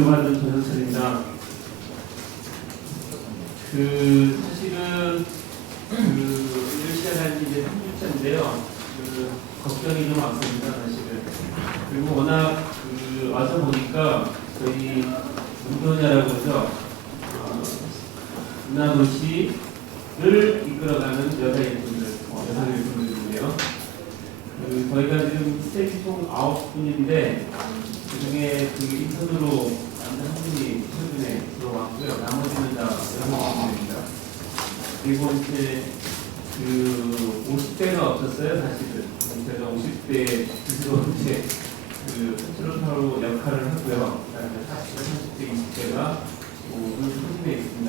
존경하는 전현철입니다. 사실은 일을 시작한 지 이제 3주차인데요. 걱정이 좀 많습니다, 사실은. 그리고 워낙 와서 보니까 저희 문도냐라고 해서 문화도시를 이끌어가는 여자 일꾼들, 여성 일꾼들인데요. 저희가 지금 스텝이 총 9분인데 그중에 인턴으로 한 분이 최근에 들어왔고요. 나머지는 다 여성분들입니다. 그리고 이제 50대가 없었어요, 사실은. 제가 50대 스스로 이제 컨트롤러로 역할을 하고요. 그다음에 40대, 30대, 20대가 오늘 소진해 있습니다.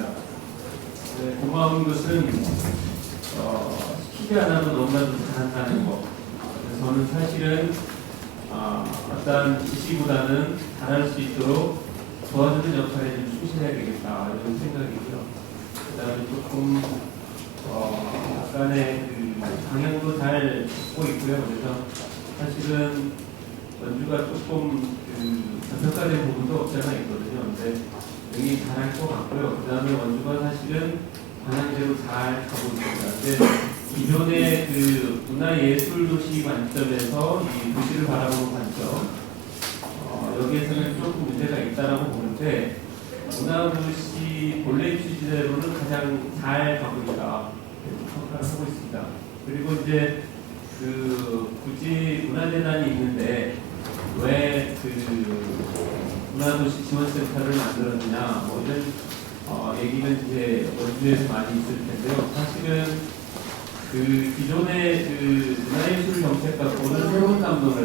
고마운 것은 시키지 않아도 너무나도 잘한다는 거. 저는 사실은 어떤 지시보다는 잘할 수 있도록 도와주는 역할에 좀 충실해야 되겠다 이런 생각이고요. 그다음에 조금 약간의 방향도 잘 잡고 있고요. 그래서 사실은 원주가 조금 저평가된 부분도 없지 않아 있거든요. 근데 여기 잘할 것 같고요. 그다음에 원주가 사실은 방향대로 잘 가고 있습니다. 근데 기존의 문화예술도시 관점에서 이 도시를 바라보는 관점, 여기에서는 조금 문제가 있다라고 보는데, 문화도시 본래 취지대로는 가장 잘 가고 있다 평가를 하고 있습니다. 그리고 이제 굳이 문화재단이 있는데 왜 문화도시 지원센터를 만들었느냐 뭐 이런 얘기는 이제 원주에서 많이 있을 텐데요. 사실은 기존의 문화예술 정책 갖고는 새로운 담론을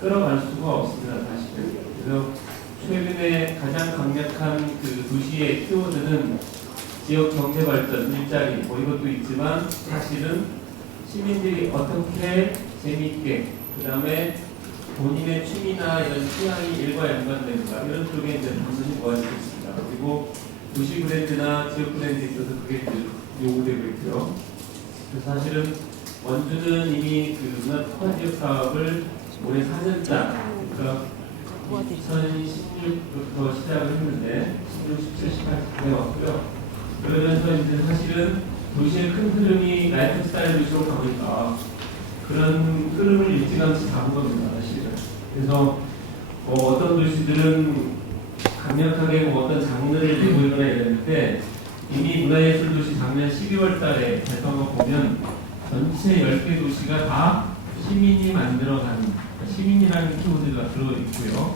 끌어갈 수가 없습니다, 사실은. 그래서 최근에 가장 강력한 도시의 키워드는 지역 경제 발전, 일자리, 뭐 이것도 있지만 사실은 시민들이 어떻게 재미있게, 그 다음에 본인의 취미나 이런 취향이 일과 연관된다, 이런 쪽에 이제 담론이 모아지고 있습니다. 그리고 도시 브랜드나 지역 브랜드에 있어서 그게 이제 요구되고 있고요. 그래서 사실은 원주는 이미 문화 특화 지역 사업을 올해 4년차, 그러니까 2016부터 시작을 했는데 16, 17, 18에 왔고요. 그러면서 이제 사실은 도시의 큰 흐름이 라이프 스타일 도시로 가보니까 그런 흐름을 일찌감치 잡은 겁니다, 사실은. 그래서 어떤 도시들은 강력하게 어떤 장르를 내고 있거나 이랬는데 이미 문화예술도시 작년 12월 달에 발표한 거 보면 전체 10개 도시가 다 시민이 만들어가는, 그러니까 시민이라는 키워드가 들어있고요.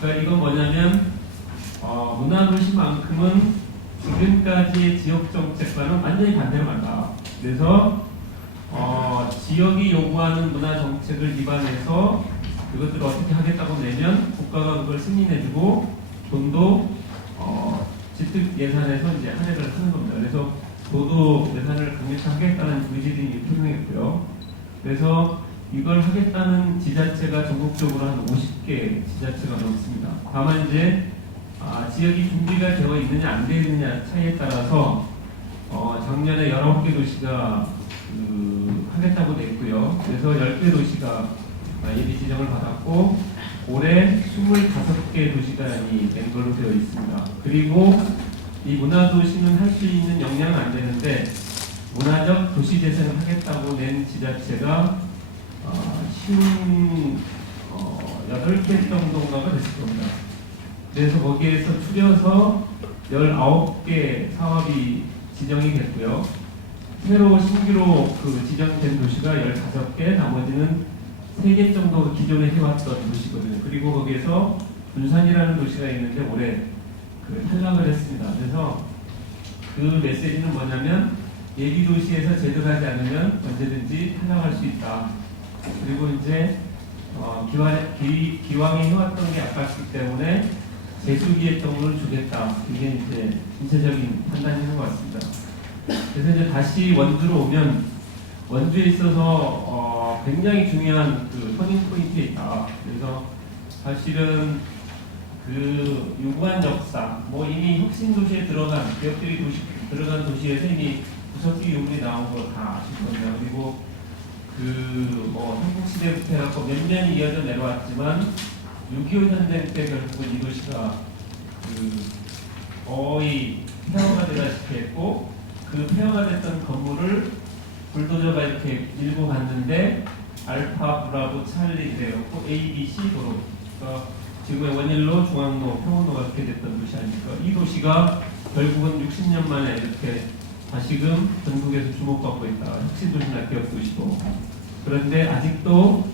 그러니까 이건 뭐냐면 문화도시만큼은 지금까지의 지역정책과는 완전히 반대로 간다. 그래서 지역이 요구하는 문화정책을 기반해서 그것들을 어떻게 하겠다고 내면 국가가 그걸 승인해주고 돈도 집특 예산에서 이제 할애를 하는 겁니다. 그래서 도도 예산을 강력하게 하겠다는 의지들이 표명했고요. 그래서 이걸 하겠다는 지자체가 전국적으로 한 50개 지자체가 넘습니다. 다만 이제 지역이 준비가 되어 있느냐 안 되어 있느냐 차이에 따라서 작년에 19개 도시가 하겠다고 됐고요. 그래서 10개 도시가 예비 지정을 받았고 올해 25개 도시가 된 걸로 되어 있습니다. 그리고 이 문화도시는 할 수 있는 역량은 안 되는데 문화적 도시재생을 하겠다고 낸 지자체가 58개 정도가 됐을 겁니다. 그래서 거기에서 추려서 19개 사업이 지정이 됐고요. 새로 신규로 지정된 도시가 15개, 나머지는 3개 정도 기존에 해왔던 도시거든요. 그리고 거기에서 군산이라는 도시가 있는데 올해 탈락을 했습니다. 그래서 그 메시지는 뭐냐면 예비 도시에서 제대로 하지 않으면 언제든지 탈락할 수 있다. 그리고 이제 기왕에 해왔던 게 아깝기 때문에 재수기획정보를 주겠다. 이게 이제 전체적인 판단인 것 같습니다. 그래서 이제 다시 원주로 오면 원주에 있어서 굉장히 중요한 터닝 포인트에 있다. 그래서 사실은 유구한 역사, 이미 혁신 도시에 들어간 기업들이 들어간 도시에서 이미 구석기 요구이 나온 거 다 아실 겁니다. 그리고 삼국시대부터 해갖고 몇 년이 이어져 내려왔지만 6.25 전쟁 때 결국은 이 도시가 거의 폐허가 되다시피 했고, 그 폐허가 됐던 건물을 불도저가 이렇게 밀고 갔는데 알파, 브라보, 찰리 되었고 A, B, C 도로, 그러니까 지금의 원일로, 중앙로, 평원로가 이렇게 됐던 도시 아닙니까? 이 도시가 결국은 60년 만에 이렇게 다시금 전국에서 주목받고 있다. 혁신도시나 기업도시도. 그런데 아직도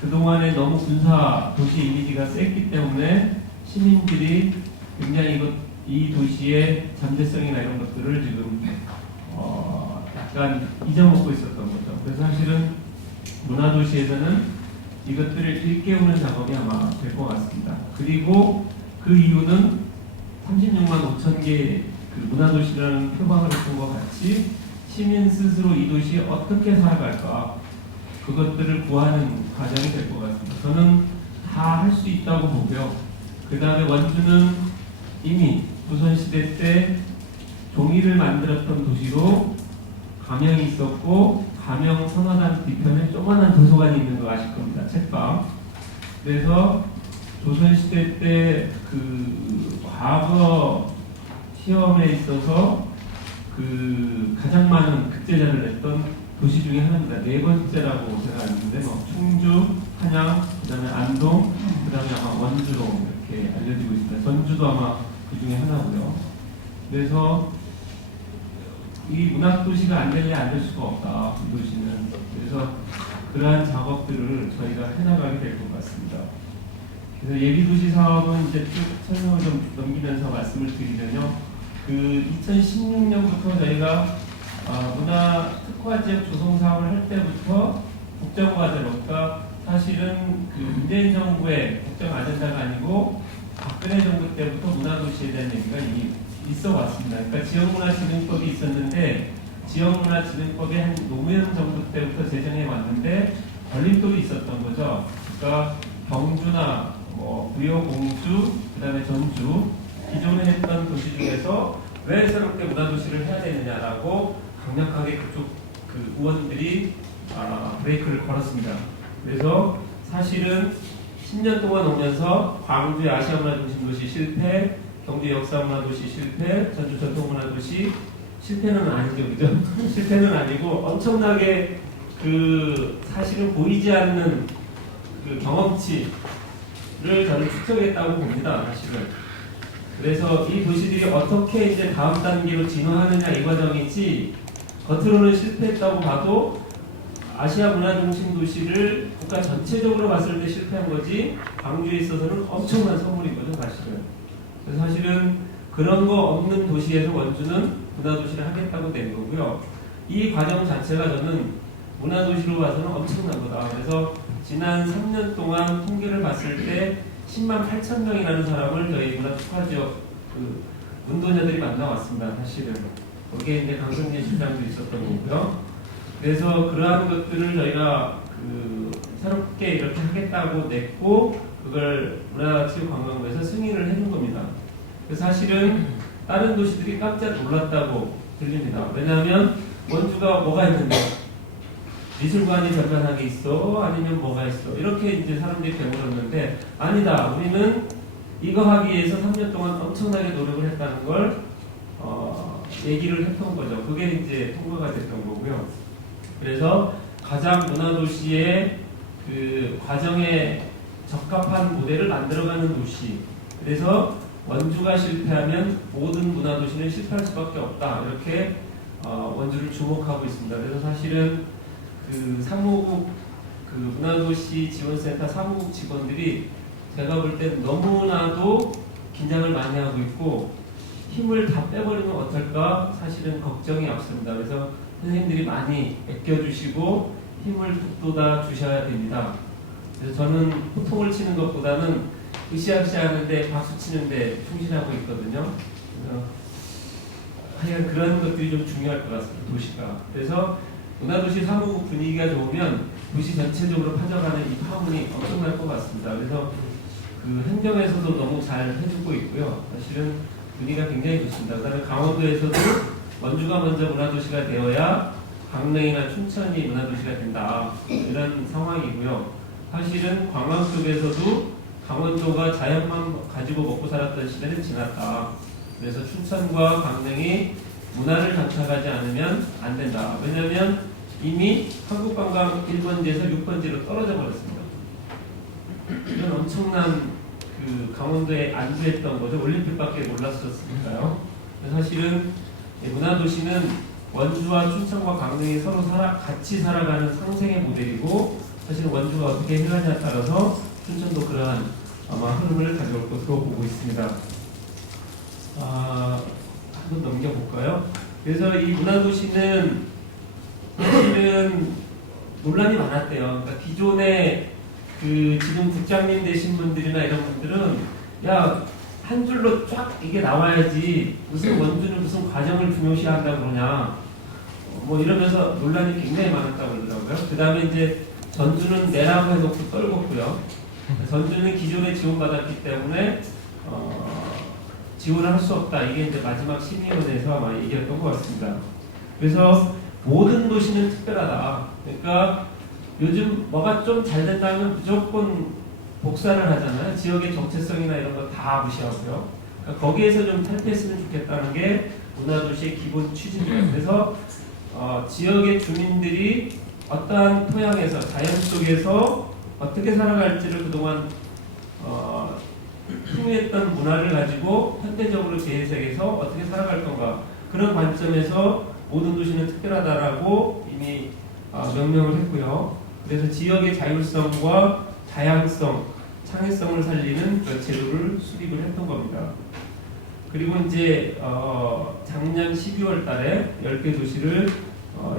그동안에 너무 군사 도시 이미지가 셌기 때문에 시민들이 굉장히 이 도시의 잠재성이나 이런 것들을 지금 약간 잊어먹고 있었던 거죠. 그래서 사실은 문화도시에서는 이것들을 일깨우는 작업이 아마 될 것 같습니다. 그리고 그 이유는 36만 5천 개의 문화도시라는 표방을 했던 것 같이 시민 스스로 이 도시에 어떻게 살아갈까, 그것들을 구하는 과정이 될 것 같습니다. 저는 다 할 수 있다고 보고요. 그 다음에 원주는 이미 조선시대 때 종이를 만들었던 도시로 가명이 있었고, 가명 선화단 뒤편에 조그만한 도서관이 있는 거 아실 겁니다. 책방. 그래서 조선시대 때 과거 시험에 있어서 가장 많은 극제자를 냈던 도시 중에 하나입니다. 네 번째라고 제가 알는데 충주, 한양, 그 다음에 안동, 그 다음에 아마 원주로 이렇게 알려지고 있습니다. 전주도 아마 그 중에 하나고요. 그래서 이 문학도시가 안 될래 안 될 수가 없다. 이 도시는. 그래서 그러한 작업들을 저희가 해나가게 될 것 같습니다. 그래서 예비도시 사업은 이제 쭉 설명을 좀 넘기면서 말씀을 드리면요. 2016년부터 저희가 문화 특화 지역 조성 사업을 할 때부터 국정과제로, 그러니까 사실은 문재인 정부의 국정 아젠다가 아니고 박근혜 정부 때부터 문화도시에 대한 얘기가 이미 있어 왔습니다. 그러니까 지역문화진흥법이 있었는데 지역문화진흥법이 한 노무현 정부 때부터 제정해 왔는데 걸림돌이 있었던 거죠. 그러니까 경주나 부여, 공주, 그다음에 전주 기존에 했던 도시 중에서 왜 새롭게 문화도시를 해야 되느냐라고 강력하게 그쪽 의원들이 브레이크를 걸었습니다. 그래서 사실은 10년 동안 오면서 광주의 아시아문화중심도시 실패, 경주 역사문화도시 실패, 전주 전통문화도시 실패는 아니죠, 그죠? 실패는 아니고 엄청나게 사실은 보이지 않는 경험치를 저는 축적했다고 봅니다, 사실은. 그래서 이 도시들이 어떻게 이제 다음 단계로 진화하느냐 이 과정이지, 겉으로는 실패했다고 봐도 아시아 문화중심 도시를 국가 전체적으로 봤을 때 실패한 거지, 광주에 있어서는 엄청난 선물인 거죠, 사실은. 그래서 사실은 그런 거 없는 도시에서 원주는 문화도시를 하겠다고 된 거고요. 이 과정 자체가 저는 문화도시로 봐서는 엄청난 거다. 그래서 지난 3년 동안 통계를 봤을 때 10만 8천 명이라는 사람을 저희 문화특화지역 운동자들이 만나왔습니다. 사실은 거기에 이제 강성진 실장도 있었던 거고요. 그래서 그러한 것들을 저희가 새롭게 이렇게 하겠다고 냈고, 그걸 문화체육관광부에서 승인을 해준 겁니다. 그래서 사실은 다른 도시들이 깜짝 놀랐다고 들립니다. 왜냐하면 원주가 뭐가 있는데, 미술관이 절반하게 있어, 아니면 뭐가 있어, 이렇게 이제 사람들이 되물었는데, 아니다, 우리는 이거 하기 위해서 3년 동안 엄청나게 노력을 했다는 걸 얘기를 했던 거죠. 그게 이제 통과가 됐던 거고요. 그래서 가장 문화도시의 과정에 적합한 모델을 만들어가는 도시. 그래서 원주가 실패하면 모든 문화도시는 실패할 수밖에 없다. 이렇게 원주를 주목하고 있습니다. 그래서 사실은 사무국 문화도시 지원센터 사무국 직원들이 제가 볼 때 너무나도 긴장을 많이 하고 있고, 힘을 다 빼버리면 어떨까 사실은 걱정이 앞섭니다. 그래서 선생님들이 많이 아껴주시고 힘을 돋돋아 주셔야 됩니다. 그래서 저는 호통을 치는 것보다는 으쌰으쌰 하는데 박수 치는데 충실하고 있거든요. 그래서 하여간 그런 것들이 좀 중요할 것 같습니다, 도시가. 그래서 문화도시 사무국 분위기가 좋으면 도시 전체적으로 퍼져가는 이 파문이 엄청날 것 같습니다. 그래서 행정에서도 너무 잘 해주고 있고요. 사실은 분위기가 굉장히 좋습니다. 그다음에 강원도에서도 원주가 먼저 문화도시가 되어야 강릉이나 춘천이 문화도시가 된다, 이런 상황이고요. 사실은 관광 쪽에서도 강원도가 자연만 가지고 먹고 살았던 시대는 지났다. 그래서 춘천과 강릉이 문화를 장착하지 않으면 안 된다. 왜냐하면 이미 한국관광 1번지에서 6번지로 떨어져 버렸습니다. 이건 엄청난 그 강원도에 안주했던 거죠. 올림픽밖에 몰랐었으니까요. 사실은 문화도시는 원주와 춘천과 강릉이 서로 같이 살아가는 상생의 모델이고, 사실 원주가 어떻게 해가냐에 따라서 춘천도 그러한 아마 흐름을 가져올 것으로 보고 있습니다. 한번 넘겨볼까요? 그래서 이 문화도시는 사실은 논란이 많았대요. 그러니까 기존에 그 지금 국장님 되신 분들이나 이런 분들은 야, 한 줄로 쫙 이게 나와야지 무슨 원주는 무슨 과정을 중요시한다 그러냐 뭐 이러면서 논란이 굉장히 많았다고 그러더라고요. 그 다음에 이제 전주는 내라고 해놓고 떨궜고요. 전주는 기존에 지원받았기 때문에 지원을 할 수 없다. 이게 이제 마지막 심의위원회에서 아마 얘기했던 것 같습니다. 그래서 모든 도시는 특별하다. 그러니까 요즘 뭐가 좀 잘 된다면 무조건 복사를 하잖아요. 지역의 정체성이나 이런 거 다 무시하고요. 그러니까 거기에서 좀 탈피했으면 좋겠다는 게 문화도시의 기본 취지입니다. 그래서 지역의 주민들이 어떠한 토양에서 자연 속에서 어떻게 살아갈지를 그동안 풍요했던 문화를 가지고 현대적으로 재해석해서 어떻게 살아갈 건가, 그런 관점에서 모든 도시는 특별하다라고 이미 명명을 했고요. 그래서 지역의 자율성과 다양성, 창의성을 살리는 그런 제도를 수립을 했던 겁니다. 그리고 이제 작년 12월 달에 10개 도시를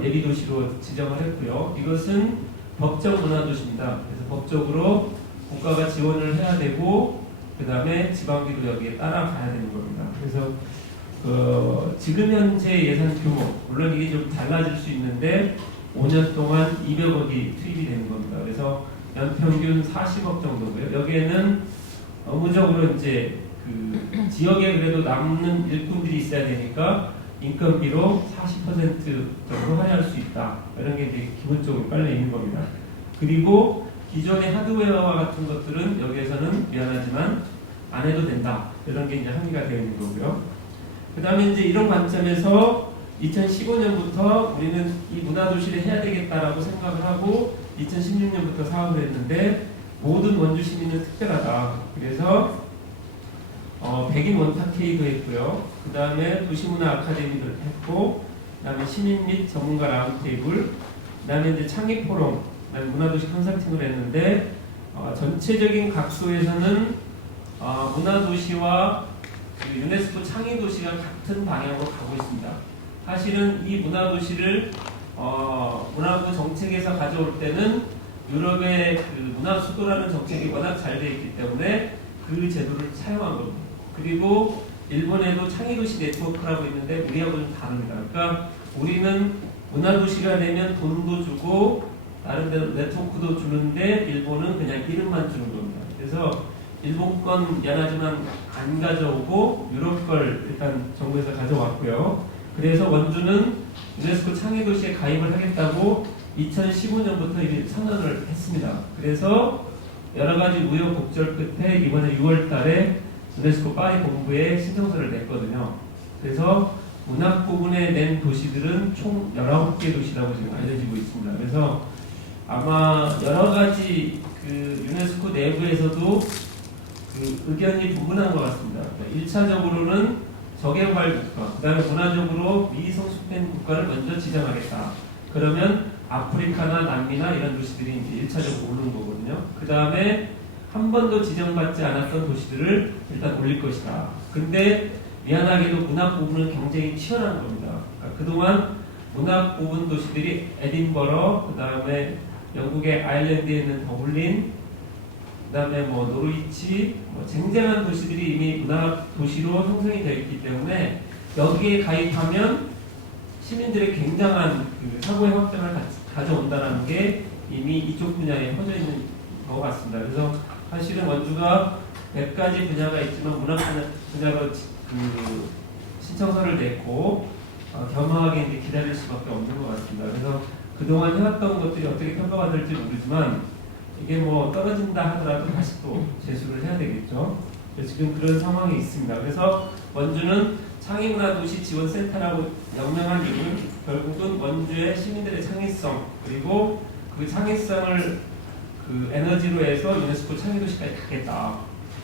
예비도시로 지정을 했고요. 이것은 법적 문화도시입니다. 그래서 법적으로 국가가 지원을 해야 되고 그 다음에 지방기도 여기에 따라가야 되는 겁니다. 그래서 지금 현재 예산 규모, 물론 이게 좀 달라질 수 있는데 5년 동안 200억이 투입이 되는 겁니다. 그래서 연평균 40억 정도고요. 여기에는 의무적으로 이제 그 지역에 그래도 남는 일꾼들이 있어야 되니까 인건비로 40% 정도 할애할 수 있다. 이런 게 이제 기본적으로 깔려 있는 겁니다. 그리고 기존의 하드웨어와 같은 것들은 여기에서는 미안하지만 안 해도 된다. 이런 게 이제 합의가 되어 있는 거고요. 그 다음에 이제 이런 관점에서 2015년부터 우리는 이 문화도시를 해야 되겠다라고 생각을 하고 2016년부터 사업을 했는데 모든 원주 시민은 특별하다. 그래서 백인 원탁회의도 했고요. 그 다음에 도시문화 아카데미도 했고, 그 다음에 시민 및 전문가 라운드테이블, 그 다음에 이제 창의포럼, 그 다음에 문화도시 컨설팅을 했는데 전체적인 각소에서는 문화도시와 그 유네스코 창의도시가 같은 방향으로 가고 있습니다. 사실은 이 문화도시를 문화부 정책에서 가져올 때는 유럽의 그 문화수도라는 정책이 워낙 잘 되어 있기 때문에 그 제도를 사용한 겁니다. 그리고 일본에도 창의도시 네트워크라고 있는데 우리하고 좀 다릅니다. 그러니까 우리는 문화도시가 되면 돈도 주고 다른 데로 네트워크도 주는데 일본은 그냥 이름만 주는 겁니다. 그래서 일본 건 미안하지만 안 가져오고 유럽 걸 일단 정부에서 가져왔고요. 그래서 원주는 유네스코 창의도시에 가입을 하겠다고 2015년부터 이미 선언을 했습니다. 그래서 여러 가지 우여곡절 끝에 이번에 6월 달에 유네스코 파리 본부에 신청서를 냈거든요. 그래서 문학 부분에 낸 도시들은 총 19개 도시라고 지금 알려지고 있습니다. 그래서 아마 여러 가지 그 유네스코 내부에서도 그 의견이 분분한 것 같습니다. 1차적으로는 저개발 국가, 그 다음에 문화적으로 미성숙된 국가를 먼저 지정하겠다. 그러면 아프리카나 남미나 이런 도시들이 이제 1차적으로 오르는 거거든요. 그 다음에 한 번도 지정받지 않았던 도시들을 일단 올릴 것이다. 근데 미안하게도 문학 부분은 경쟁이 치열한 겁니다. 그러니까 그동안 문학 부분 도시들이 에딘버러, 그 다음에 영국의 아일랜드에 있는 더블린, 그 다음에 뭐 노르위치, 뭐 쟁쟁한 도시들이 이미 문학 도시로 형성이 되어 있기 때문에 여기에 가입하면 시민들의 굉장한 그 사고의 확장을 가져온다는 게 이미 이쪽 분야에 퍼져 있는 것 같습니다. 그래서 사실은 원주가 100가지 분야가 있지만 문학 분야로 그 신청서를 냈고 겸허하게 이제 기다릴 수밖에 없는 것 같습니다. 그래서 그동안 해왔던 것들이 어떻게 평가받을지 모르지만 이게 뭐 떨어진다 하더라도 다시 또 재수를 해야 되겠죠. 지금 그런 상황이 있습니다. 그래서 원주는 창의문화도시지원센터라고 명명한 이유는 결국은 원주의 시민들의 창의성 그리고 그 창의성을 그 에너지로 해서 유네스코 창의도시까지 가겠다.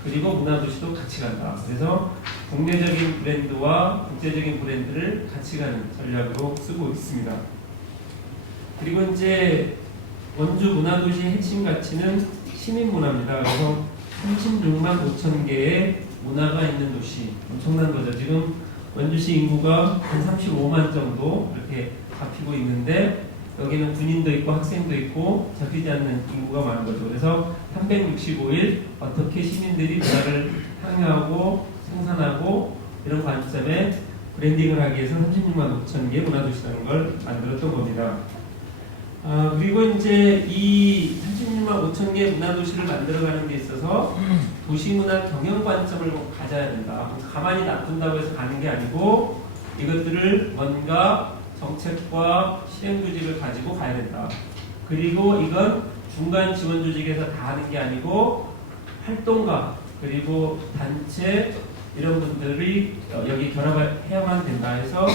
그리고 문화도시도 같이 간다. 그래서 국내적인 브랜드와 국제적인 브랜드를 같이 가는 전략으로 쓰고 있습니다. 그리고 이제 원주 문화도시 핵심 가치는 시민문화입니다. 그래서 36만 5천 개의 문화가 있는 도시. 엄청난 거죠. 지금 원주시 인구가 한 35만 정도 이렇게 잡히고 있는데 여기는 군인도 있고 학생도 있고 잡히지 않는 인구가 많은 거죠. 그래서 365일 어떻게 시민들이 문화를 향유하고 생산하고 이런 관점에 브랜딩을 하기 위해서 36만 5천 개 문화도시라는 걸 만들었던 겁니다. 그리고 이제 이 36만 5천 개 문화도시를 만들어가는 데 있어서 도시문화 경영 관점을 가져야 된다. 가만히 놔둔다고 해서 가는 게 아니고 이것들을 뭔가 정책과 실행 조직을 가지고 가야 된다. 그리고 이건 중간 지원 조직에서 다 하는 게 아니고 활동가 그리고 단체 이런 분들이 여기 결합해야만 된다 해서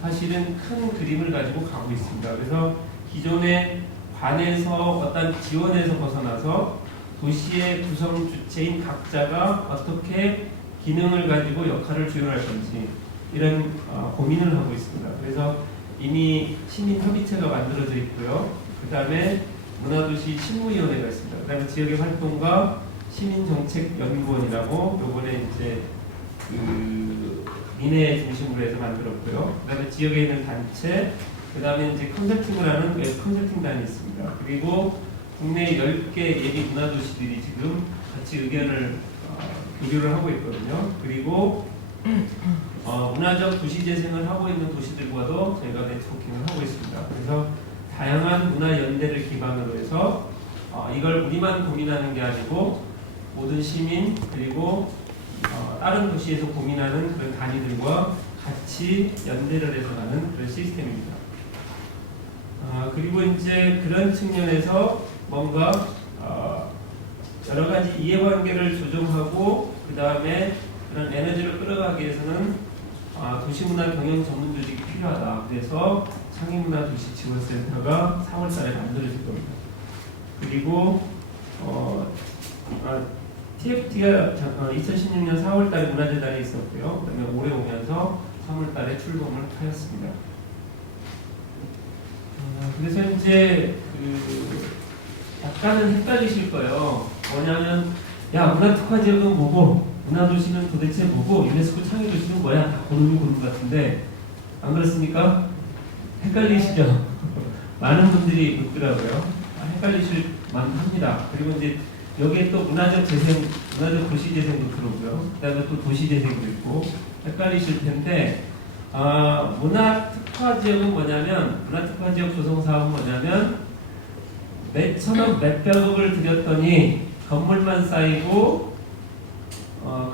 사실은 큰 그림을 가지고 가고 있습니다. 그래서 기존의 관에서 어떤 지원에서 벗어나서 도시의 구성 주체인 각자가 어떻게 기능을 가지고 역할을 수행할 건지 이런 고민을 하고 있습니다. 그래서 이미 시민협의체가 만들어져 있고요. 그 다음에 문화도시 실무위원회가 있습니다. 그 다음에 지역의 활동가 시민정책연구원이라고 요번에 이제 그 민해 중심으로 해서 만들었고요. 그 다음에 지역에 있는 단체, 그 다음에 이제 컨설팅을 하는 웹 컨설팅단이 있습니다. 그리고 국내 10개 예비 문화도시들이 지금 같이 의견을 교류를 하고 있거든요. 그리고 문화적 도시재생을 하고 있는 도시들과도 저희가 네트워킹을 하고 있습니다. 그래서 다양한 문화연대를 기반으로 해서 이걸 우리만 고민하는 게 아니고 모든 시민 그리고 다른 도시에서 고민하는 그런 단위들과 같이 연대를 해서 가는 그런 시스템입니다. 그리고 이제 그런 측면에서 뭔가 여러 가지 이해관계를 조정하고 그 다음에 그런 에너지를 끌어가기 위해서는 도시문화 경영 전문 조직이 필요하다. 그래서 창의문화도시지원센터가 4월달에 만들어질 겁니다. 그리고 TFT가 2016년 4월달에 문화재단에 있었고요. 그다음에 올해 오면서 3월달에 출범을 하였습니다. 그래서 이제 약간은 헷갈리실 거예요. 뭐냐면 문화특화지역은 뭐고 문화도시는 도대체 뭐고 유네스코 창의도시는 뭐야? 다 고르는 것 같은데 안 그렇습니까? 헷갈리시죠? 많은 분들이 묻더라고요. 헷갈리실 만합니다. 그리고 이제 여기에 또 문화적 재생, 문화적 도시 재생도 들어오고요. 그다음에 또 도시 재생도 있고 헷갈리실 텐데 문화특화지역은 뭐냐면 문화특화지역 조성사업은 뭐냐면 몇천억 몇백억을 들였더니 건물만 쌓이고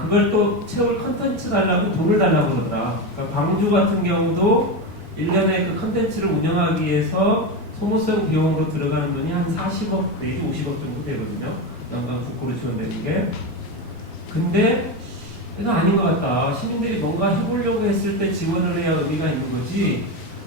그걸 또 채울 컨텐츠 달라고 돈을 달라고 그러더라. 그러니까 광주 같은 경우도 1년에 그 컨텐츠를 운영하기 위해서 소모성 비용으로 들어가는 돈이 한 40억 내지 50억 정도 되거든요. 연간 국고로 지원되는 게. 근데 이거 아닌 것 같다. 시민들이 뭔가 해보려고 했을 때 지원을 해야 의미가 있는 거지.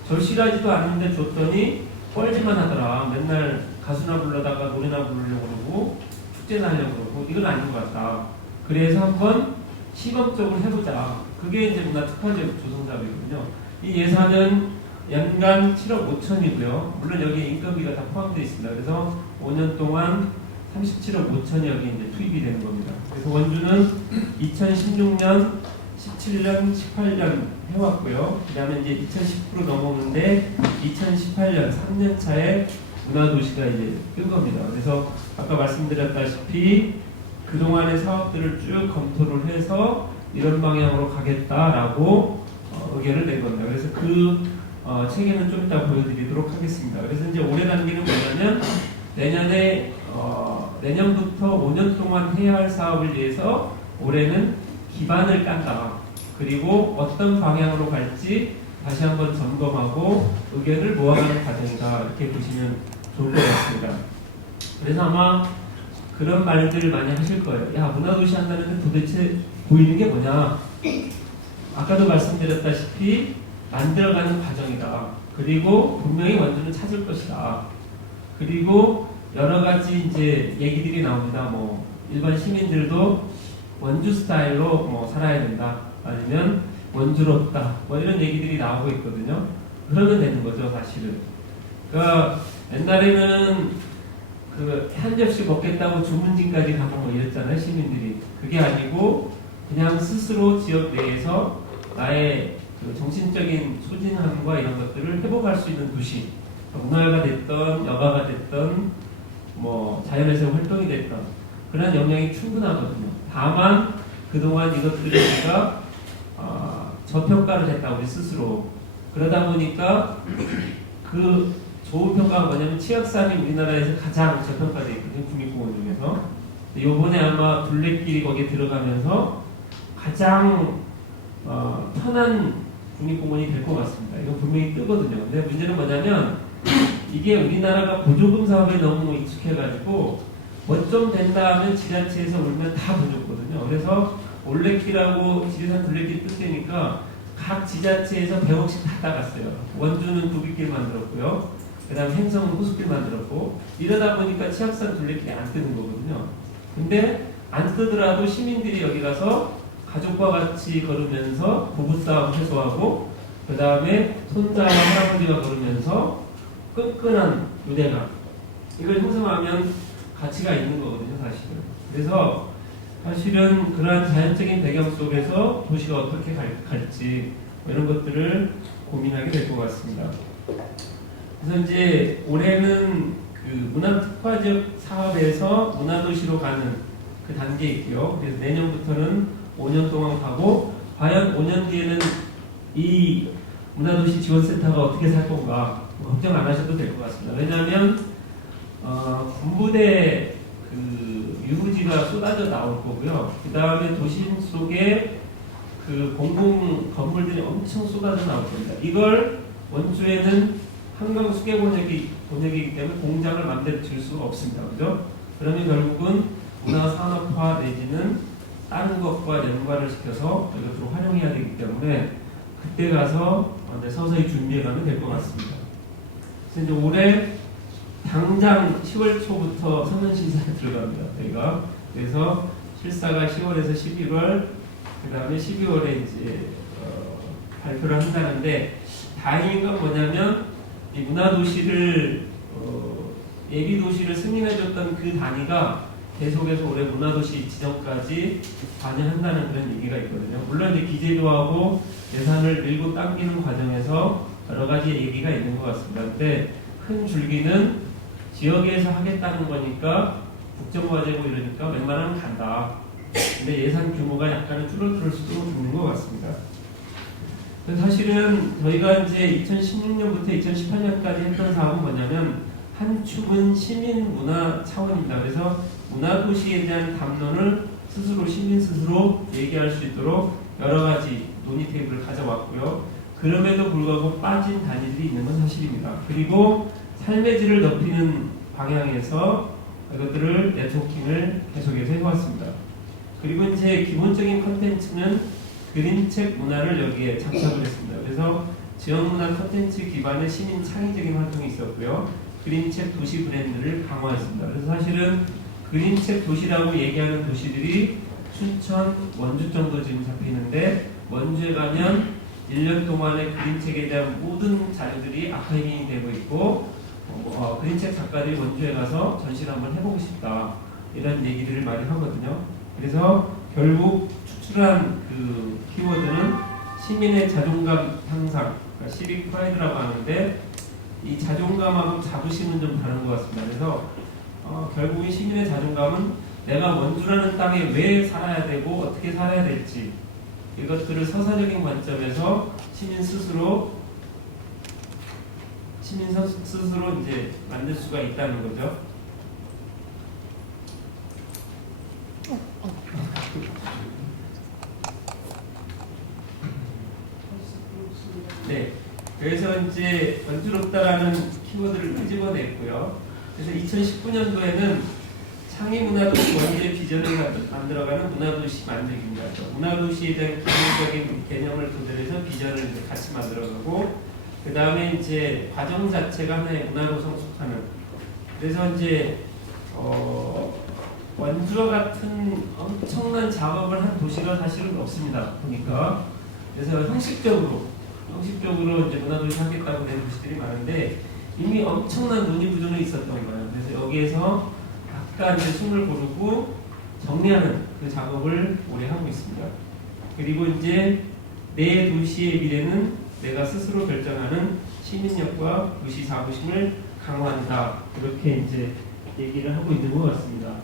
절실하지도 않은데 줬더니 뻘짓만 하더라. 맨날 가수나 불러다가 노래나 부르려고 그러고 축제나 하려고 그러고 이건 아닌 것 같다. 그래서 한번 시범적으로 해보자. 그게 이제 문화특화지역 조성사업이거든요. 이 예산은 연간 7억 5천이고요. 물론 여기 인건비가 다 포함되어 있습니다. 그래서 5년 동안 37억 5천이 여기 이제 투입이 되는 겁니다. 그래서 원주는 2016년, 17년, 18년 해왔고요. 그 다음에 이제 2019로 넘어오는데 2018년 3년 차에 문화도시가 이제 뜬 겁니다. 그래서 아까 말씀드렸다시피 그동안의 사업들을 쭉 검토를 해서 이런 방향으로 가겠다라고 의견을 낸 겁니다. 그래서 그 체계는 좀 이따 보여드리도록 하겠습니다. 그래서 이제 올해 단계는 뭐냐면 내년부터 5년 동안 해야 할 사업을 위해서 올해는 기반을 깐다. 그리고 어떤 방향으로 갈지 다시 한번 점검하고 의견을 모아가는 과정이다. 이렇게 보시면 좋을 것 같습니다. 그래서 아마 그런 말들을 많이 하실 거예요. 야, 문화도시 한다는데 도대체 보이는 게 뭐냐? 아까도 말씀드렸다시피 만들어가는 과정이다. 그리고 분명히 원주는 찾을 것이다. 그리고 여러 가지 이제 얘기들이 나옵니다. 뭐 일반 시민들도 원주 스타일로 뭐 살아야 된다. 아니면 원주롭다. 뭐 이런 얘기들이 나오고 있거든요. 그러면 되는 거죠, 사실은. 그러니까 옛날에는 그 한 접시 먹겠다고 주문진까지 가고 뭐 이랬잖아요, 시민들이. 그게 아니고 그냥 스스로 지역 내에서 나의 그 정신적인 소진함과 이런 것들을 회복할 수 있는 도시, 문화가 됐던 여가가 됐던 뭐 자연에서 활동이 됐던 그런 역량이 충분하거든요. 다만 그동안 이것들이 우리가 저평가를 했다, 우리 스스로. 그러다 보니까 그 좋은 평가가 뭐냐면 치역산이 우리나라에서 가장 저평가되어 있거든요, 국립공원 중에서. 요번에 아마 둘레길이 거기에 들어가면서 가장 편한 국립공원이 될 것 같습니다. 이거 분명히 뜨거든요. 근데 문제는 뭐냐면 이게 우리나라가 보조금 사업에 너무 익숙해가지고 뭐 좀 된다 하면 지자체에서 울면 다 보줬거든요. 그래서 올레길하고 지리산 둘레길 뜰 때니까 각 지자체에서 100억씩 다 따갔어요. 원주는 도비길 만들었고요. 그 다음 행성은 호수길 만들었고, 이러다 보니까 치악산 둘레길이 안 뜨는 거거든요. 근데 안 뜨더라도 시민들이 여기 가서 가족과 같이 걸으면서 부부싸움 해소하고, 그 다음에 손자와 할아버지가 걸으면서 끈끈한 유대감, 이걸 형성하면 가치가 있는 거거든요, 사실은. 그래서 사실은 그러한 자연적인 배경 속에서 도시가 어떻게 갈지 이런 것들을 고민하게 될 것 같습니다. 그래서 이제 올해는 그 문화특화적 사업에서 문화도시로 가는 그 단계에 있고요. 그래서 내년부터는 5년 동안 가고, 과연 5년 뒤에는 이 문화도시 지원센터가 어떻게 살 건가 걱정 안 하셔도 될 것 같습니다. 왜냐하면 군부대 그 유후지가 쏟아져 나올 거고요. 그 다음에 도심 속에 그 공공 건물들이 엄청 쏟아져 나올 겁니다. 이걸 원주에는 한강 수계 권역이기 때문에 공장을 마음대로 질 수가 없습니다. 그죠? 그러면 결국은 문화 산업화 내지는 다른 것과 연관을 시켜서 이것으로 활용해야 되기 때문에 그때 가서 서서히 준비해가면 될 것 같습니다. 그래서 이제 올해 당장 10월 초부터 서면 심사에 들어갑니다. 저희가. 그래서 실사가 10월에서 11월, 그 다음에 12월에 이제 발표를 한다는데, 다행인 건 뭐냐면 이 문화도시를 예비도시를 승인해줬던 그 단위가 계속해서 올해 문화도시 지정까지 관여한다는 그런 얘기가 있거든요. 물론 이제 기재도 하고 예산을 밀고 당기는 과정에서 여러 가지 얘기가 있는 것 같습니다. 근데 큰 줄기는 지역에서 하겠다는 거니까 국정과제고 이러니까 웬만하면 간다. 근데 예산 규모가 약간은 줄어들 수도 있는 것 같습니다. 사실은 저희가 이제 2016년부터 2018년까지 했던 사업은 뭐냐면 한 축은 시민 문화 차원입니다. 그래서 문화도시에 대한 담론을 스스로 시민 스스로 얘기할 수 있도록 여러 가지 논의 테이블을 가져왔고요. 그럼에도 불구하고 빠진 단위들이 있는 건 사실입니다. 그리고 삶의 질을 높이는 방향에서 이것들을 네트워킹을 계속해서 해왔습니다. 그리고 이제 기본적인 컨텐츠는 그림책 문화를 여기에 장착을 했습니다. 그래서 지역문화 컨텐츠 기반의 시민 창의적인 활동이 있었고요. 그림책 도시 브랜드를 강화했습니다. 그래서 사실은 그림책 도시라고 얘기하는 도시들이 춘천, 원주 정도 지금 잡히는데, 원주에 가면 1년 동안의 그림책에 대한 모든 자료들이 아카이빙이 되고 있고, 그림책 작가들이 원주에 가서 전시를 한번 해보고 싶다, 이런 얘기들을 많이 하거든요. 그래서 결국 추출한 그 키워드는 시민의 자존감 향상, 그러니까 시빅 프라이드라고 하는데, 이 자존감하고 자부심은 좀 다른 것 같습니다. 그래서 결국에 시민의 자존감은 내가 원주라는 땅에 왜 살아야 되고 어떻게 살아야 될지, 이것들을 서사적인 관점에서 시민 스스로 이제 만들 수가 있다는 거죠. 네, 그래서 이제 원주롭다라는 키워드를 끄집어냈고요. 그래서 2019년도에는 창의문화도시 원주의 비전을 만들어가는 문화도시 만들기입니다. 문화도시에 대한 기본적인 개념을 토대로 해서 비전을 이제 같이 만들어가고, 그 다음에 이제 과정 자체가 하나의 문화로 성숙하는. 그래서 이제 원주와 같은 엄청난 작업을 한 도시가 사실은 없습니다. 보니까. 그래서 형식적으로 이제 문화도시 하겠다고 된 도시들이 많은데 이미 엄청난 논의부조는 있었던 거예요. 그래서 여기에서 약간 이제 숨을 고르고 정리하는 그 작업을 오래 하고 있습니다. 그리고 이제 내 도시의 미래는 내가 스스로 결정하는 시민력과 도시 자부심을 강화한다. 그렇게 이제 얘기를 하고 있는 것 같습니다.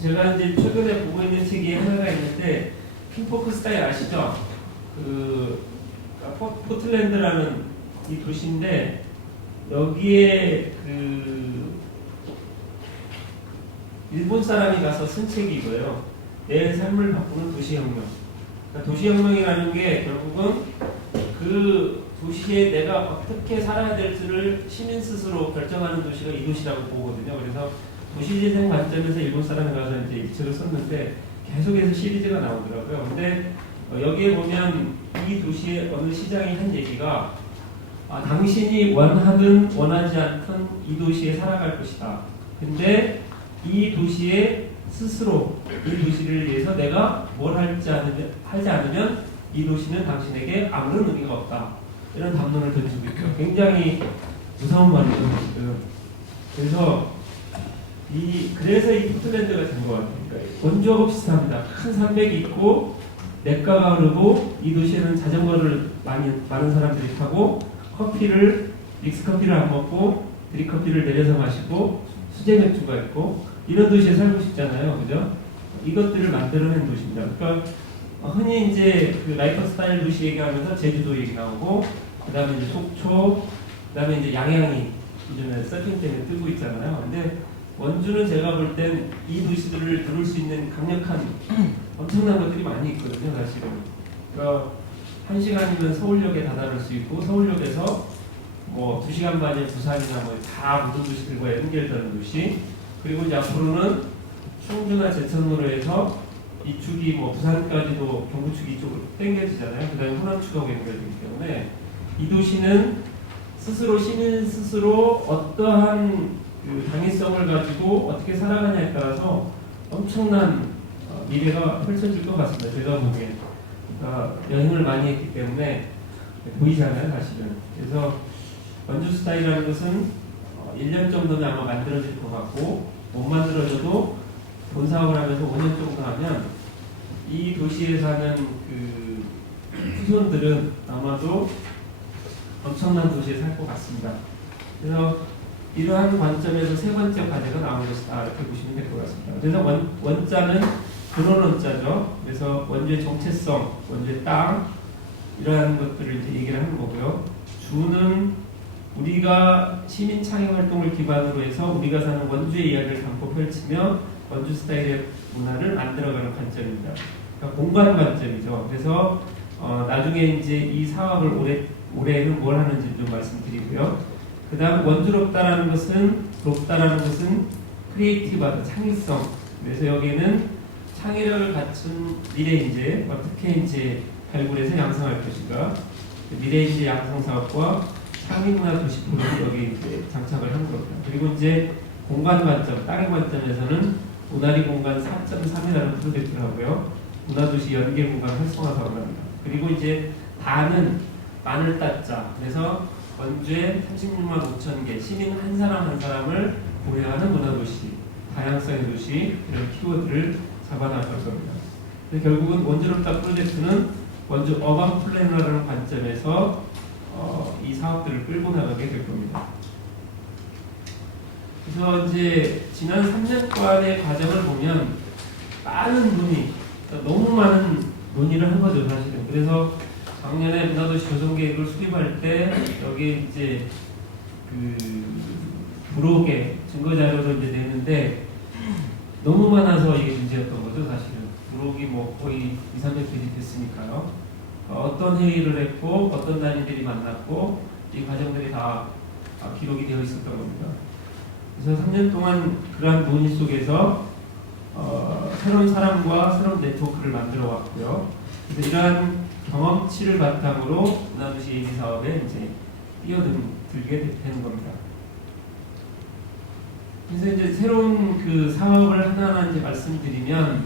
제가 이제 최근에 보고 있는 책이 하나가 있는데, 핑포크 스타일 아시죠? 포틀랜드라는 이 도시인데, 여기에 일본 사람이 가서 쓴 책이 이거예요. 내 삶을 바꾸는 도시혁명. 그러니까 도시혁명이라는 게 결국은 그 도시에 내가 어떻게 살아야 될지를 시민 스스로 결정하는 도시가 이 도시라고 보거든요. 그래서 도시재생 관점에서 일본 사람이 가서 이제 이 책을 썼는데 계속해서 시리즈가 나오더라고요. 근데 여기에 보면 이 도시의 어느 시장이 한 얘기가 당신이 원하든 원하지 않든 이 도시에 살아갈 것이다. 근데 이 도시에 스스로 이 도시를 위해서 내가 뭘 하지 않으면 이 도시는 당신에게 아무런 의미가 없다. 이런 담론을 던지고 있죠. 굉장히 무서운 말이죠, 지금. 그래서 이 포틀랜드가 된 것 같아요. 그러니까 원주하고 비슷합니다. 큰 산맥이 있고 냇가가 흐르고 이 도시에는 자전거를 많은 사람들이 타고 믹스커피를 안 먹고 드립커피를 내려서 마시고 수제 맥주가 있고 이런 도시에 살고 싶잖아요. 그죠? 이것들을 만들어낸 도시입니다. 그러니까 흔히 이제 그 라이프 스타일 도시 얘기하면서 제주도 얘기 나오고, 그 다음에 이제 속초, 그 다음에 이제 양양이 요즘에 서핑 때문에 뜨고 있잖아요. 근데 원주는 제가 볼 땐 이 도시들을 누를 수 있는 강력한 엄청난 것들이 많이 있거든요, 사실은. 그러니까 1시간이면 서울역에 다다를 수 있고, 서울역에서 뭐 2시간 반에 부산이나 뭐 다 모든 도시들과 연결되는 도시, 그리고 이제 앞으로는 충주나 제천으로 해서 이축이 뭐 부산까지도 경부축 이쪽으로 당겨지잖아요. 그 다음에 호남축하고 연결되기 때문에 이 도시는 시민 스스로 어떠한 그 당위성을 가지고 어떻게 살아가냐에 따라서 엄청난 미래가 펼쳐질 것 같습니다. 제가 보기엔. 그러니까 여행을 많이 했기 때문에 보이잖아요, 사실은. 그래서 원주 스타일이라는 것은 1년 정도는 아마 만들어질 것 같고, 못 만들어져도 본 사업을 하면서 5년 정도 하면 이 도시에 사는 그 후손들은 아마도 엄청난 도시에 살 것 같습니다. 그래서 이러한 관점에서 세 번째 과제가 나오는 것이다, 이렇게 보시면 될 것 같습니다. 그래서 원자는 근원 원자죠. 그래서 원주의 정체성, 원주의 땅, 이러한 것들을 이제 얘기를 하는 거고요. 주는 우리가 시민 창의 활동을 기반으로 해서 우리가 사는 원주의 이야기를 담고 펼치며 원주 스타일의 문화를 만들어가는 관점입니다. 그러니까 공간 관점이죠. 그래서 나중에 이제 이 사업을 올해는 뭘 하는지 좀 말씀드리고요. 그 다음 원주롭다라는 것은 크리에이티브하다, 창의성. 그래서 여기에는 창의력을 갖춘 미래인재 어떻게 이제 발굴해서 양성할 것인가, 미래인재 양성 사업과 창의문화 도시 프로를 여기 이제 장착을 한 겁니다. 그리고 이제 공간 관점, 땅의 관점에서는 모나리 공간 4.3이라는 프로젝트를 하고요. 문화도시 연계 공간 활성화 사업을 합니다. 그리고 이제 다는 마늘 따자. 그래서 원주에 36만 5천 개 시민 한 사람 한 사람을 고려하는 문화도시, 다양성의 도시, 이런 키워드를 잡아나갈 겁니다. 결국은 원주롭다 프로젝트는 원주 어반 플래너라는 관점에서 이 사업들을 끌고 나가게 될 겁니다. 그래서 이제 지난 3년간의 과정을 보면 많은 논의, 너무 많은 논의를 한 거죠, 사실은. 그래서 작년에 문화도시 조성계획을 수립할 때 여기 이제 그 부록에 증거자료를 이제 내는데 너무 많아서 이게 문제였던 거죠, 사실은. 부록이 뭐 거의 200~300페이지 됐으니까요. 어떤 회의를 했고 어떤 단위들이 만났고 이 과정들이 다 기록이 되어 있었던 겁니다. 그래서 3년 동안 그러한 논의 속에서 새로운 사람과 새로운 네트워크를 만들어 왔고요. 그래서 이러한 경험치를 바탕으로 문화도시 예비 사업에 이제 뛰어들게 되는 겁니다. 그래서 이제 새로운 그 사업을 하나하나 이제 말씀드리면,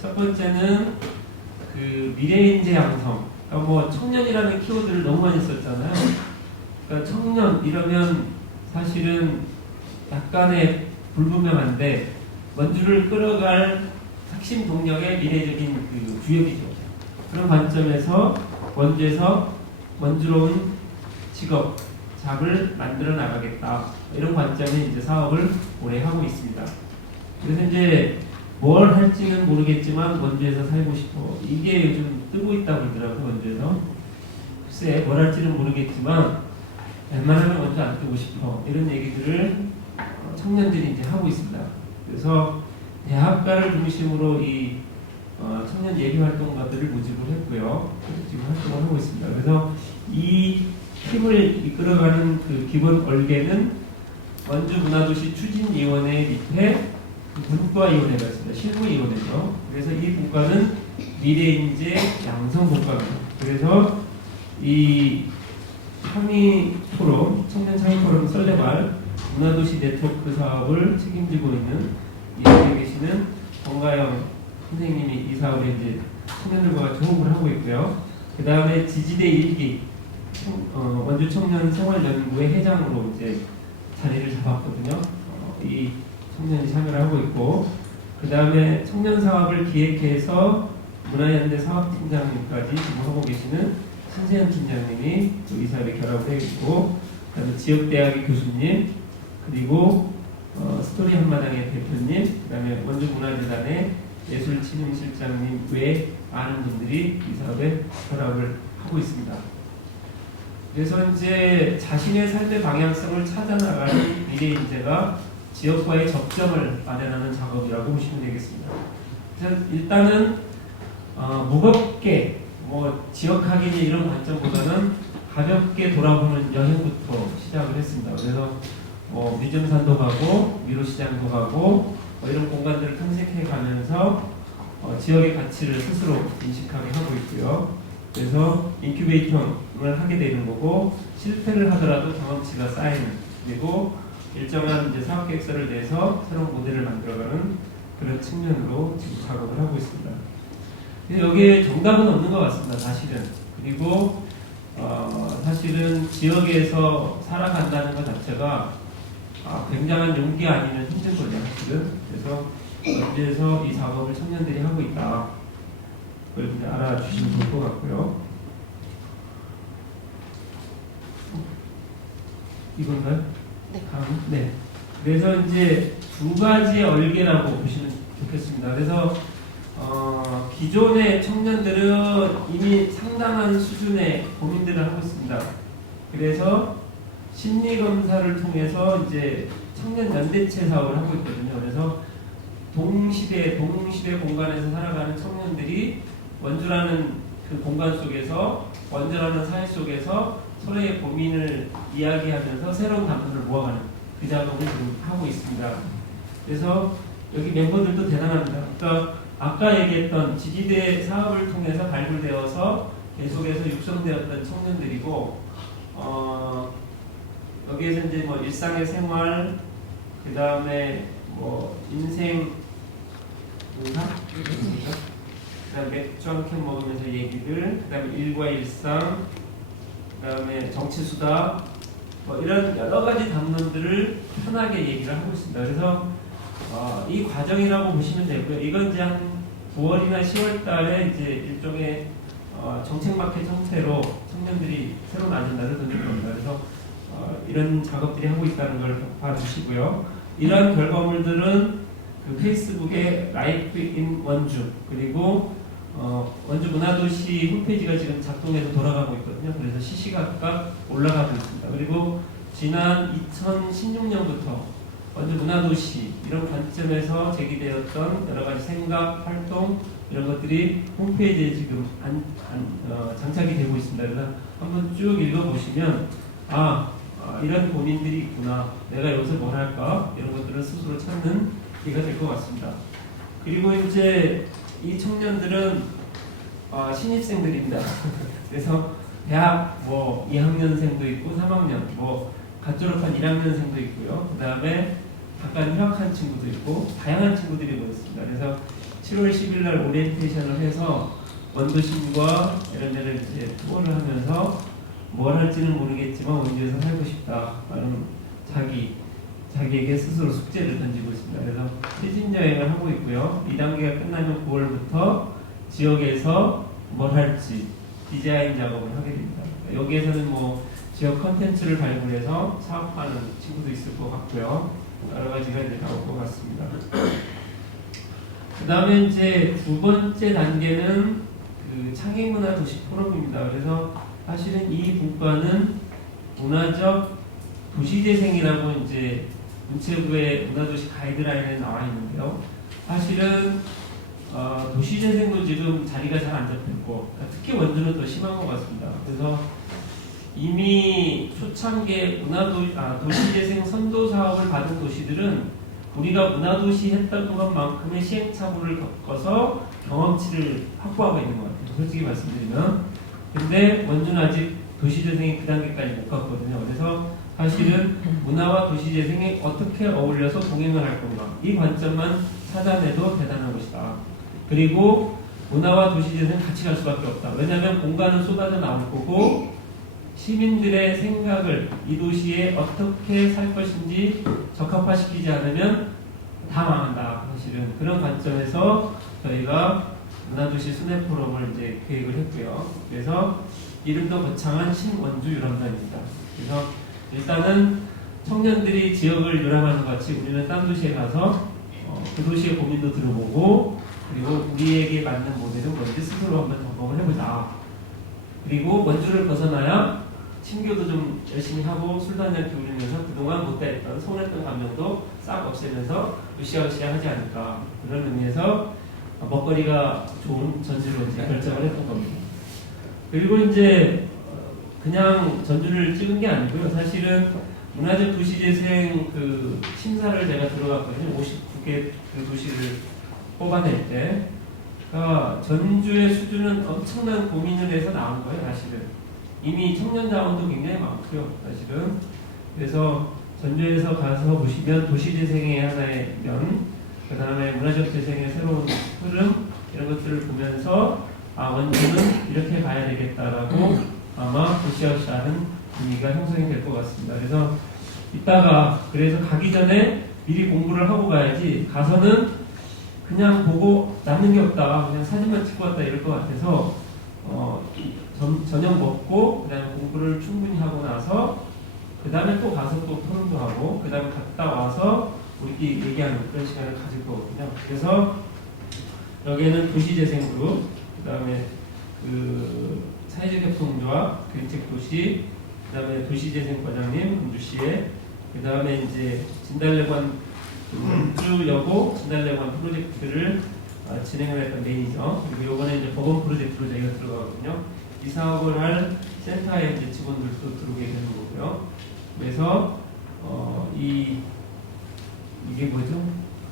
첫 번째는 그 미래인재 양성. 그러니까 뭐 청년이라는 키워드를 너무 많이 썼잖아요. 그러니까 청년 이러면 사실은 약간의 불분명한데 원주를 끌어갈 핵심 동력의 미래적인 그 주역이죠. 그런 관점에서 원주에서 원주로운 직업 잡을 만들어 나가겠다, 이런 관점의 이제 사업을 오래 하고 있습니다. 그래서 이제 뭘 할지는 모르겠지만 원주에서 살고 싶어, 이게 요즘 뜨고 있다고 그러더라고요. 원주에서 글쎄 뭘 할지는 모르겠지만 웬만하면 원주 안 뜨고 싶어, 이런 얘기들을 청년들이 이제 하고 있습니다. 그래서 대학가를 중심으로 이 청년 예비 활동가들을 모집을 했고요. 지금 활동을 하고 있습니다. 그래서 이 팀을 이끌어가는 그 기본 얼개는 원주문화도시 추진위원회 밑에 분과위원회가 있습니다. 실무위원회죠. 그래서 이 분과는 미래인재 양성분과입니다. 그래서 이 창의 포럼, 청년 창의 포럼 썰레발 문화도시 네트워크 사업을 책임지고 있는 이 옆에 계시는 정가영 선생님이 이 사업에 이제 청년들과 조업을 하고 있고요. 그 다음에 지지대 1기 원주 청년 생활연구회 회장으로 이제 자리를 잡았거든요. 이 청년이 참여를 하고 있고, 그 다음에 청년 사업을 기획해서 문화연대 사업팀장님까지 지금 하고 계시는 신세현 팀장님이 또 이 사업에 결합을 해 있고, 그 다음에 지역대학의 교수님, 그리고 스토리 한마당의 대표님, 그 다음에 원주문화재단의 예술진흥실장님 외에 많은 분들이 이 사업에 결합을 하고 있습니다. 그래서 이제 자신의 삶의 방향성을 찾아나가는 미래인재가 지역과의 접점을 마련하는 작업이라고 보시면 되겠습니다. 그래서 일단은 무겁게 뭐 지역학이니 이런 관점보다는 가볍게 돌아보는 여행부터 시작을 했습니다. 그래서 미점산도 가고 미로시장도 가고 이런 공간들을 탐색해 가면서 지역의 가치를 스스로 인식하게 하고 있고요. 그래서 인큐베이팅을 하게 되는 거고, 실패를 하더라도 경험치가 쌓이는, 그리고 일정한 이제 사업 계획서를 내서 새로운 모델을 만들어가는 그런 측면으로 지금 작업을 하고 있습니다. 여기에 정답은 없는 것 같습니다, 사실은. 그리고 사실은 지역에서 살아간다는 것 자체가 굉장한 용기 아니면 힘든 거죠, 사실은. 그래서 원주에서 이 작업을 청년들이 하고 있다, 그걸 이제 알아주시면 좋을 것 같고요. 이건가요? 네. 다음, 네. 그래서 이제 두 가지의 얼개라고 보시면 좋겠습니다. 그래서 기존의 청년들은 이미 상당한 수준의 고민들을 하고 있습니다. 그래서 심리 검사를 통해서 이제 청년 연대체 사업을 하고 있거든요. 그래서 동시대 공간에서 살아가는 청년들이 원주라는 그 공간 속에서, 원주라는 사회 속에서 서로의 고민을 이야기하면서 새로운 단편을 모아가는 그 작업을 지금 하고 있습니다. 그래서 여기 멤버들도 대단합니다. 그러니까 아까 얘기했던 지지대 사업을 통해서 발굴되어서 계속해서 육성되었던 청년들이고, 여기에서 이제 뭐 일상의 생활, 그 다음에 뭐 인생 문화, 그다음에 맥주 한 캔 먹으면서 얘기들, 그다음에 일과 일상, 그다음에 정치 수다, 뭐 이런 여러 가지 담론들을 편하게 얘기를 하고 있습니다. 그래서 이 과정이라고 보시면 되고요. 이건 이제 한 9월이나 10월 달에 이제 일종의 정책 마켓 형태로 청년들이 새로운 아젠다를 던질 겁니다. 그래서 이런 작업들이 하고 있다는 걸 봐주시고요. 이러한 결과물들은 그 페이스북에 라이프 인 원주, 그리고 원주 문화도시 홈페이지가 지금 작동해서 돌아가고 있거든요. 그래서 시시각각 올라가고 있습니다. 그리고 지난 2016년부터 원주 문화도시 이런 관점에서 제기되었던 여러 가지 생각, 활동 이런 것들이 홈페이지에 지금 장착이 되고 있습니다. 그래서 한번 쭉 읽어보시면 이런 고민들이 있구나. 내가 여기서 뭘 할까? 이런 것들을 스스로 찾는 기회가 될 것 같습니다. 그리고 이제 이 청년들은 신입생들입니다. 그래서 대학 뭐 2학년생도 있고 3학년, 뭐 갓 졸업한 1학년생도 있고요. 그 다음에 잠깐 휴학한 친구도 있고 다양한 친구들이 모였습니다. 그래서 7월 10일 날 오리엔테이션을 해서 원도심과 이런 데를 이제 투어를 하면서 뭘 할지는 모르겠지만 원주에서 살고 싶다. 라는 자기에게 스스로 숙제를 던지고 있습니다. 그래서 시즌 여행을 하고 있고요. 2단계가 끝나면 9월부터 지역에서 뭘 할지 디자인 작업을 하게 됩니다. 여기에서는 뭐 지역 컨텐츠를 발굴해서 사업하는 친구도 있을 것 같고요. 여러 가지가 이제 나올 것 같습니다. 그 다음에 이제 두 번째 단계는 그 창의문화도시 포럼입니다. 그래서 사실은 이 분과는 문화적 도시재생이라고 이제 문체부의 문화도시 가이드라인에 나와 있는데요. 사실은 도시재생도 지금 자리가 잘 안 잡혔고 특히 원주는 더 심한 것 같습니다. 그래서 이미 초창기에 도시재생 선도 사업을 받은 도시들은 우리가 문화도시 했던 것만큼의 시행착오를 겪어서 경험치를 확보하고 있는 것 같아요. 솔직히 말씀드리면. 근데 원주는 아직 도시재생이 그 단계까지 못 갔거든요. 그래서 사실은 문화와 도시재생이 어떻게 어울려서 동행을 할 건가. 이 관점만 찾아내도 대단한 것이다. 그리고 문화와 도시재생 같이 갈 수밖에 없다. 왜냐하면 공간은 쏟아져 나올 거고 시민들의 생각을 이 도시에 어떻게 살 것인지 적합화시키지 않으면 다 망한다. 사실은 그런 관점에서 저희가 문화도시 순회 포럼을 이제 계획을 했고요. 그래서 이름도 거창한 신원주 유람단입니다. 그래서 일단은 청년들이 지역을 유람하는 것 같이 우리는 딴 도시에 가서 그 도시의 고민도 들어보고 그리고 우리에게 맞는 모델은 뭔지 스스로 한번 점검을 해보자. 그리고 원주를 벗어나야 친교도 좀 열심히 하고 술도 한잔 기울이면서 그동안 못했던 서운했던 감정도 싹 없애면서 으쌰으쌰 하지 않을까. 그런 의미에서 먹거리가 좋은 전주로 이제 결정을 했던 겁니다. 그리고 이제 그냥 전주를 찍은 게 아니고요. 사실은 문화적 도시재생 그 심사를 제가 들어갔거든요. 59개 그 도시를 뽑아낼 때. 그러니까 전주의 수준은 엄청난 고민을 해서 나온 거예요. 사실은. 이미 청년 자원도 굉장히 많고요. 사실은. 그래서 전주에서 가서 보시면 도시재생의 하나의 면, 그 다음에 문화적 재생의 새로운 흐름, 이런 것들을 보면서 원주는 이렇게 가야 되겠다라고 아마 도시화하는 분위기가 형성이 될 것 같습니다. 그래서 이따가 그래서 가기 전에 미리 공부를 하고 가야지 가서는 그냥 보고 남는 게 없다. 그냥 사진만 찍고 왔다 이럴 것 같아서 저녁 먹고 그 다음에 공부를 충분히 하고 나서 그 다음에 또 가서 또 토론도 하고 그 다음에 갔다 와서 우리끼리 얘기하는 그런 시간을 가질 거거든요. 그래서 여기에는 도시재생그룹, 그 다음에 그 사회적협동조합, 그린책도시, 그 다음에 도시재생과장님, 은주씨의, 그 다음에 이제 진달래관, 원주여고 진달래관 프로젝트를 진행을 했던 매니저, 그리고 요번에 이제 법원 프로젝트로 저희가 들어가거든요. 이 사업을 할 센터의 이제 직원들도 들어오게 되는 거고요. 그래서 이게 뭐죠?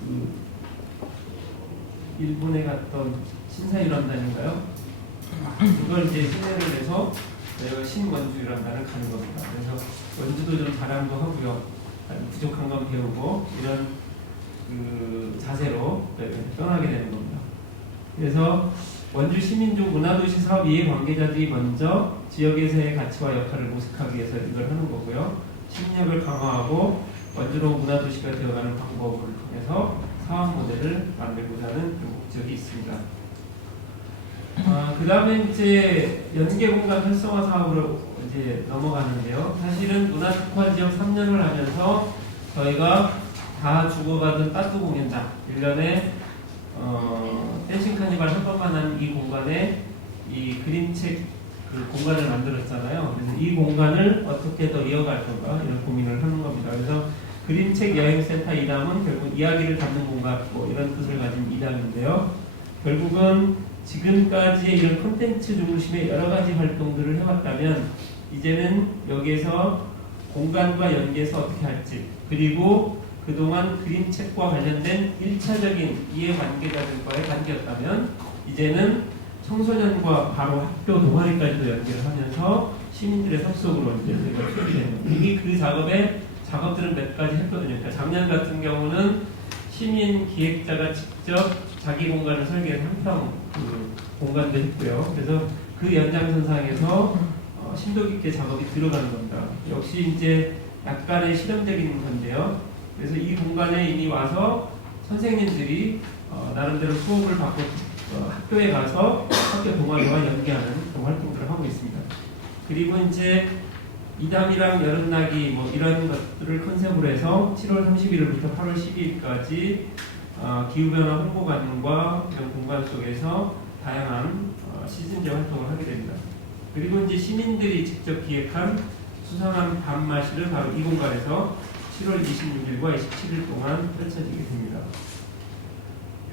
그 일본에 갔던 신사유람단인가요? 그걸 이제 신뢰를 내서 저희가 신원주 유람단을 가는 겁니다. 그래서 원주도 좀 자랑도 하고요. 부족한 건 배우고 이런 그 자세로 떠나게 되는 겁니다. 그래서 원주 시민중 문화도시 사업 이해 관계자들이 먼저 지역에서의 가치와 역할을 모색하기 위해서 이걸 하는 거고요. 심리력을 강화하고 원주로 문화도시가 되어가는 방법을 통해서 사업 모델을 만들고자 하는 목적이 있습니다. 그 다음에 이제 연계공간 활성화 사업으로 이제 넘어가는데요. 사실은 문화특화 지역 3년을 하면서 저희가 다 죽어가던 따뚜 공연장 1년에 댄싱 카니발 한 번만 하는 이 공간에 이 그림책 그 공간을 만들었잖아요. 그래서 이 공간을 어떻게 더 이어갈 건가 이런 고민을 하는 겁니다. 그래서 그림책 여행센터 이담은 결국 이야기를 담는 공간 뭐 이런 뜻을 가진 이담인데요. 결국은 지금까지의 이런 콘텐츠 중심의 여러 가지 활동들을 해왔다면 이제는 여기에서 공간과 연계해서 어떻게 할지, 그리고 그동안 그림책과 관련된 1차적인 이해관계자들과의 관계였다면 이제는 청소년과 바로 학교 동아리까지도 연계를 하면서 시민들의 섭속으로 이제 저희가 수업이 되는 거예요. 이미 그 작업들은 몇 가지 했거든요. 그러니까 작년 같은 경우는 시민 기획자가 직접 자기 공간을 설계해서 한평 그 공간도 했고요. 그래서 그 연장선상에서 심도 깊게 작업이 들어가는 겁니다. 역시 이제 약간의 실험적인 건데요. 그래서 이 공간에 이미 와서 선생님들이 나름대로 수업을 받고 학교에 가서 학교 동아리와 연계하는 그런 활동들을 하고 있습니다. 그리고 이제 이담이랑 여름나기 뭐 이런 것들을 컨셉으로 해서 7월 31일부터 8월 12일까지 기후변화 홍보관과 이런 공간 속에서 다양한 시즌제 활동을 하게 됩니다. 그리고 이제 시민들이 직접 기획한 수상한 밤마시를 바로 이 공간에서 7월 26일과 27일 동안 펼쳐지게 됩니다.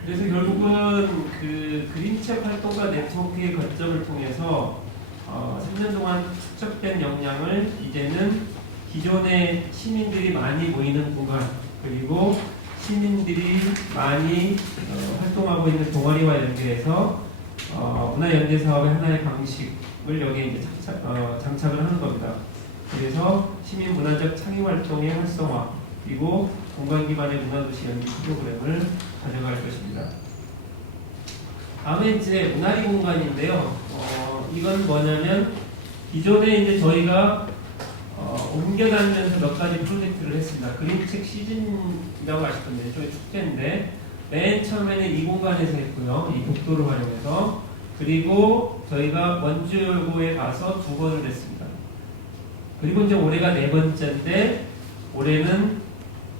그래서 결국은 그 그림책 활동과 네트워크의 거점을 통해서 3년 동안 축적된 역량을 이제는 기존의 시민들이 많이 모이는 공간, 그리고 시민들이 많이 활동하고 있는 동아리와 연계해서 문화연계 사업의 하나의 방식을 여기에 이제 장착을 하는 겁니다. 그래서 시민 문화적 창의 활동의 활성화, 그리고 공간 기반의 문화도시 연기 프로그램을 가져갈 것입니다. 다음에 이제 문화리 공간인데요. 이건 뭐냐면 기존에 이제 저희가 옮겨 다니면서 몇 가지 프로젝트를 했습니다. 그림책 시즌이라고 아시던데 일종의 축제인데 맨 처음에는 이 공간에서 했고요. 이 독도를 활용해서. 그리고 저희가 원주여고에 가서 2번을 했습니다. 그리고 이제 올해가 4번째인데 올해는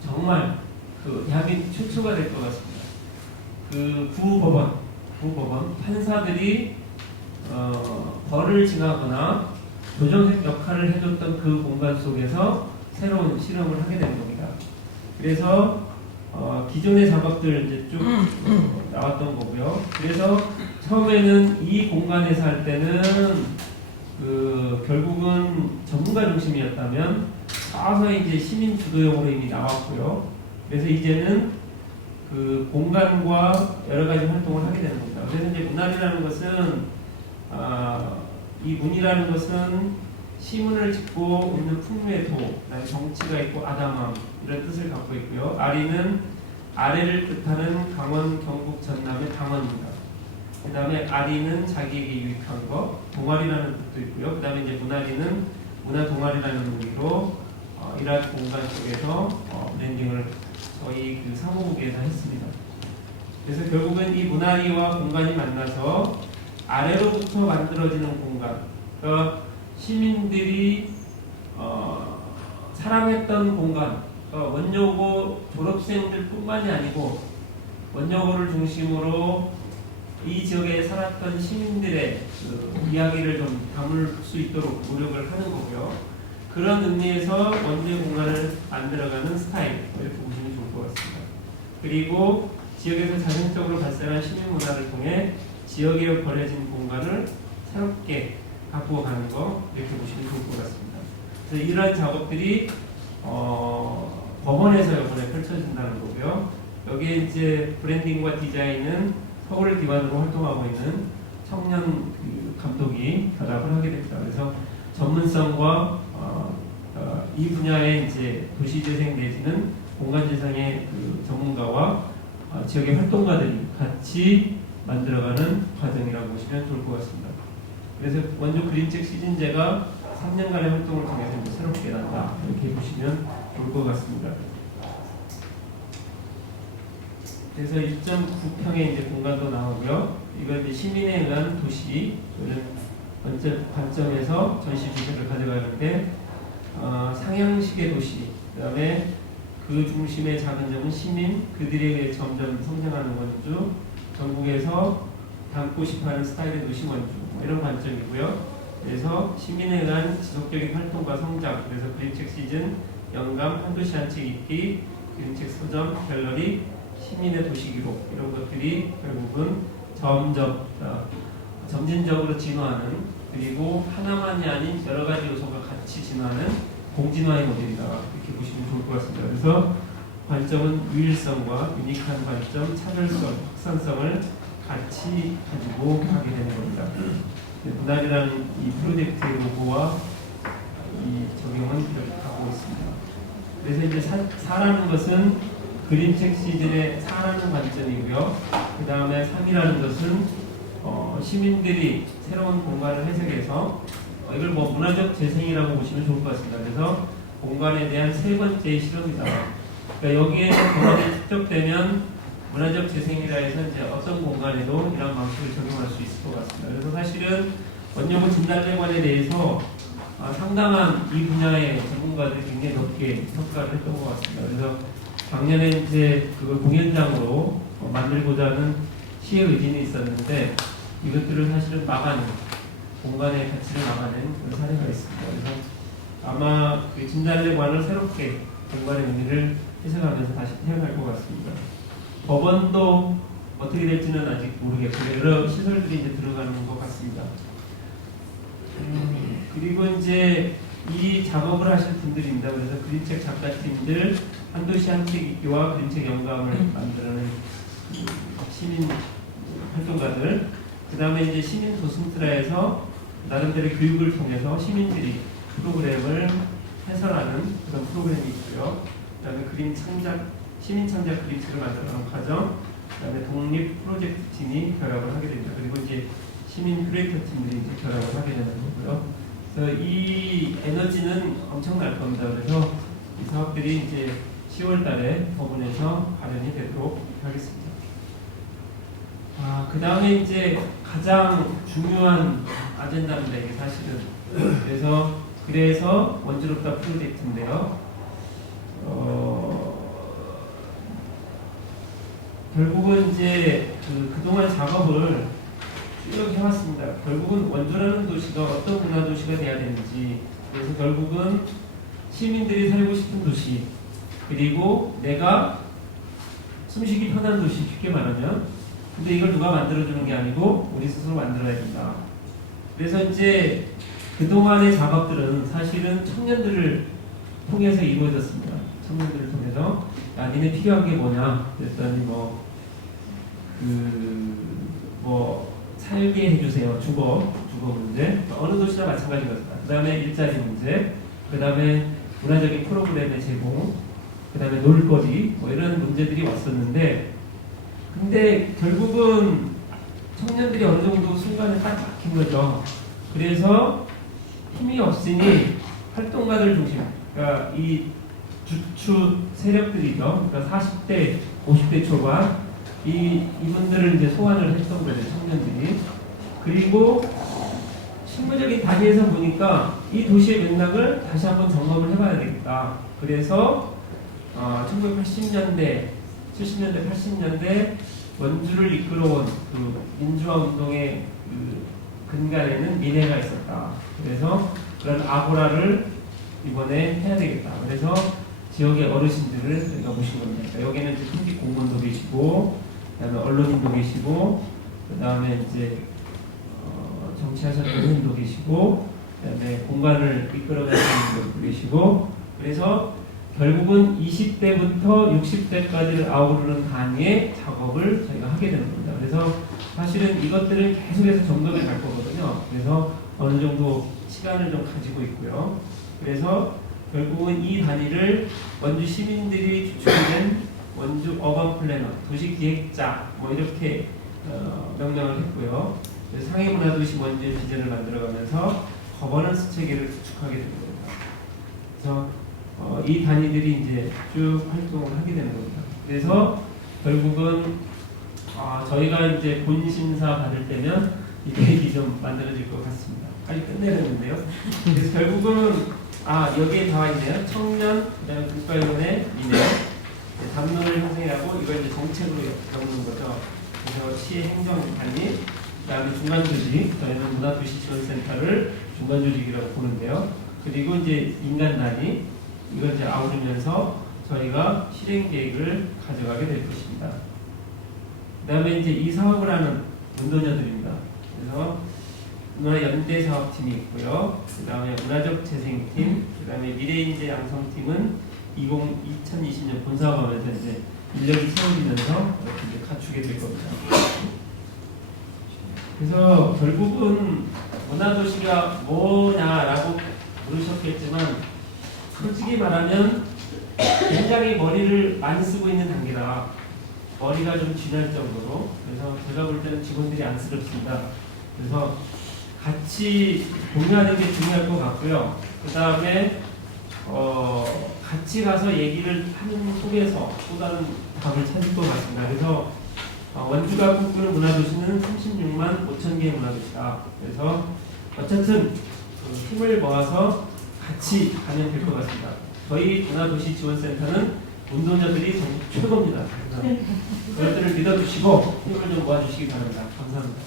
정말 그 대한민국 최초가 될 것 같습니다. 그 구법원 판사들이 벌을 징하거나 조정색 역할을 해줬던 그 공간 속에서 새로운 실험을 하게 된 겁니다. 그래서 기존의 작업들 이제 쭉 나왔던 거고요. 그래서 처음에는 이 공간에서 할 때는 그 결국은 전문가 중심이었다면 서서히 이제 시민 주도형으로 이미 나왔고요. 그래서 이제는 그 공간과 여러 가지 활동을 하게 되는 겁니다. 그래서 이제 문화리라는 것은 이 문이라는 것은 시문을 짓고 있는 풍류의 도, 그다음에 정치가 있고 아담함 이런 뜻을 갖고 있고요. 아리는 아래를 뜻하는 강원, 경북, 전남의 당원입니다. 그 다음에 아리는 자기에게 유익한 것, 동아리라는 뜻도 있고요. 그 다음에 이제 문아리는 문화 동아리라는 의미로 일할 공간 속에서 브랜딩을 저희 그 사무국에서 했습니다. 그래서 결국은 이 문아리와 공간이 만나서 아래로부터 만들어지는 공간, 그러니까 시민들이 사랑했던 공간, 원여고 졸업생들뿐만이 아니고 원여고를 중심으로 이 지역에 살았던 시민들의 그 이야기를 좀 담을 수 있도록 노력을 하는 거고요. 그런 의미에서 원주의 공간을 만들어가는 스타일, 이렇게 보시면 좋을 것 같습니다. 그리고 지역에서 자생적으로 발생한 시민 문화를 통해 지역에 버려진 공간을 새롭게 바꾸어 가는 거, 이렇게 보시면 좋을 것 같습니다. 그래서 이러한 작업들이 법원에서 이번에 펼쳐진다는 거고요. 여기에 이제 브랜딩과 디자인은 서울을 기반으로 활동하고 있는 청년 감독이 결합을 하게 됩니다. 그래서 전문성과 이 분야의 이제 도시재생 내지는 공간재생의 그 전문가와 지역의 활동가들이 같이 만들어가는 과정이라고 보시면 좋을 것 같습니다. 그래서 원주 그림책 시즌제가 3년간의 활동을 통해서 이제 새롭게 난다, 이렇게 보시면 좋을 것 같습니다. 그래서 1.9평의 이제 공간도 나오고요. 이건 이제 시민에 의한 도시, 이런 관점에서 전시 주제를 가져가는데 상향식의 도시, 그 다음에 그 중심의 작은 점은 시민, 그들에 의해 점점 성장하는 원주, 전국에서 담고 싶어하는 스타일의 도시 원주, 뭐 이런 관점이고요. 그래서 시민에 의한 지속적인 활동과 성장, 그래서 그림책 시즌, 영감, 한도시 한 책 읽기, 그림책 서점, 갤러리, 시민의 도시기록, 이런 것들이 결국은 점진적으로 진화하는, 그리고 하나만이 아닌 여러 가지 요소가 같이 진화하는 공진화의 모델이다 이렇게 보시면 좋을 것 같습니다. 그래서 관점은 유일성과 유니크한 관점, 차별성, 확산성을 같이 가지고 가게 되는 겁니다. 문화이라는 이 프로젝트의 로고와 이 적용은 이렇게 하고 있습니다. 그래서 이제 사라는 것은 그림책 시즌의 사라는 관점이고요. 그 다음에 3이라는 것은 시민들이 새로운 공간을 해석해서 이걸 뭐 문화적 재생이라고 보시면 좋을 것 같습니다. 그래서 공간에 대한 세 번째 실험이다. 그러니까 여기에서 공간이 축적되면 문화적 재생이라 해서 이제 어떤 공간에도 이런 방식을 적용할 수 있을 것 같습니다. 그래서 사실은 원료구 진달래관에 대해서 상당한 이 분야의 전문가들이 굉장히 높게 평가를 했던 것 같습니다. 그래서 작년에 이제 그걸 공연장으로 만들고자 하는 시의 의진이 있었는데 이것들을 사실은 막아낸 공간의 가치를 막아낸 그런 사례가 있습니다. 그래서 아마 그 진달래관을 새롭게 공간의 의미를 해석하면서 다시 태어날 것 같습니다. 법원도 어떻게 될지는 아직 모르겠고요. 여러 시설들이 이제 들어가는 것 같습니다. 그리고 이제 이 작업을 하실 분들입니다. 그래서 그림책 작가팀들, 한도시 한책 읽기와 그림책 영감을 만드는 시민 활동가들, 그 다음에 이제 시민 도슨트라에서 나름대로 교육을 통해서 시민들이 프로그램을 해설하는 그런 프로그램이 있고요. 그 다음에 그림 창작, 시민 창작 그림책을 만들어가는 과정, 그 다음에 독립 프로젝트 팀이 결합을 하게 됩니다. 그리고 이제 시민 큐레이터 팀들이 이제 결합을 하게 되는 거고요. 그래서 이 에너지는 엄청날 겁니다. 그래서 이 사업들이 이제 10월 달에 법원에서 발현이 되도록 하겠습니다. 그 다음에 이제 가장 중요한 아젠다입니다. 이게 사실은. 그래서 원주롭다 프로젝트인데요. 결국은 이제 그동안 작업을 쭉 해왔습니다. 결국은 원주라는 도시가 어떤 문화 도시가 돼야 되는지, 그래서 결국은 시민들이 살고 싶은 도시, 그리고 내가 숨쉬기 편한 도시, 쉽게 말하면. 근데 이걸 누가 만들어주는 게 아니고 우리 스스로 만들어야 된다. 그래서 이제 그동안의 작업들은 사실은 청년들을 통해서 이루어졌습니다. 청년들을 통해서 야, 니네 필요한 게 뭐냐? 그랬더니 살게 해주세요. 주거 문제. 어느 도시나 마찬가지 같다. 그 다음에 일자리 문제. 그 다음에 문화적인 프로그램의 제공. 그 다음에 놀거리. 이런 문제들이 왔었는데, 근데 결국은 청년들이 어느 정도 순간에 딱 막힌 거죠. 그래서 힘이 없으니 활동가들 중심, 그러니까 이 주축 세력들이죠. 그러니까 40대, 50대 초반 이분들을 이제 소환을 했던 거죠, 청년들이. 그리고 실무적인 단위에서 보니까 이 도시의 맥락을 다시 한번 점검을 해봐야 되겠다. 그래서 1980년대, 70년대, 80년대 원주를 이끌어온 그 민주화 운동의 그 근간에는 미래가 있었다. 그래서 그런 아고라를 이번에 해야 되겠다. 그래서 지역의 어르신들을 저희가 모신 겁니다. 그러니까 여기는 이제 현직 공무원도 계시고, 그다음에 언론인도 계시고, 그다음에 이제 정치하셨던 의원도 계시고, 그다음에 공간을 이끌어가시는 분도 계시고, 그래서 결국은 20대부터 60대까지를 아우르는 단위의 작업을 저희가 하게 되는 겁니다. 그래서 사실은 이것들을 계속해서 점검해 갈 거거든요. 그래서 어느 정도 시간을 좀 가지고 있고요. 그래서 결국은 이 단위를 원주 시민들이 주축된 원주 어반 플래너, 도시기획자 이렇게 명명을 했고요. 상해문화도시 원주의 비전을 만들어가면서 거버넌스 체계를 구축하게 된 겁니다. 그래서 이 단위들이 이제 쭉 활동을 하게 되는 겁니다. 그래서 결국은 저희가 이제 본심사 받을 때면 이 계획이 좀 만들어질 것 같습니다. 빨리 끝내려는데요. 그래서 결국은 여기에 나와 있네요. 청년, 그다음에 국가위원회, 미래, 담론을 형성하고 이걸 이제 정책으로 넣는 거죠. 그래서 시의 행정관리, 그다음에 중간조직, 저희는 문화도시지원센터를 중간조직이라고 보는데요. 그리고 이제 인간 단위, 이걸 이제 아우르면서 저희가 실행 계획을 가져가게 될 것입니다. 그 다음에 이제 이 사업을 하는 운동자들입니다. 그래서 문화연대사업팀이 있고요. 그 다음에 문화적 재생팀, 그 다음에 미래인재 양성팀은 2020년 본사업하면서 이제 인력이 채워지면서 이렇게 이제 갖추게 될 겁니다. 그래서 결국은 문화도시가 뭐냐라고 물으셨겠지만 솔직히 말하면 굉장히 머리를 많이 쓰고 있는 단계라 머리가 좀 쥐날 정도로 그래서 제가 볼 때는 직원들이 안쓰럽습니다. 그래서 같이 공유하는 게 중요할 것 같고요. 그 다음에 같이 가서 얘기를 하는 속에서 또 다른 답을 찾을 것 같습니다. 그래서 원주가 꿈꾸는 문화도시는 36만 5천 개의 문화도시다. 그래서 어쨌든 힘을 모아서 같이 가면 될 것 같습니다. 저희 문화도시 지원센터는 운동자들이 전국 최고입니다. 그래서 그것들을 믿어주시고 힘을 좀 모아주시기 바랍니다. 감사합니다.